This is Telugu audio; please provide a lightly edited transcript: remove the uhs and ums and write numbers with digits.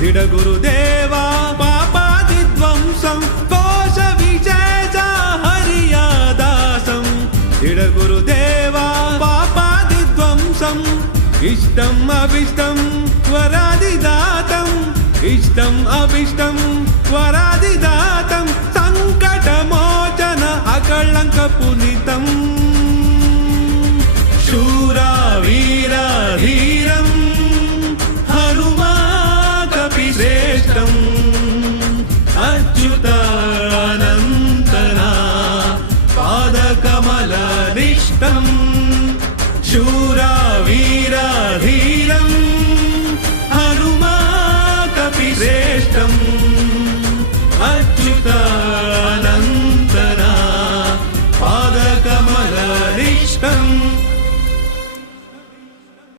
దృఢ గురుదేవా పాపాదిధ్వంసం కోశ విశేష హరియాదాసం దృఢ గురుదేవా పాపాదిధ్వంసం ఇష్టం అభిష్టం వరాదిదాతం ఇష్టం అభిష్టం వరాదిదాతం సంకటమోచన అకళంక పునితం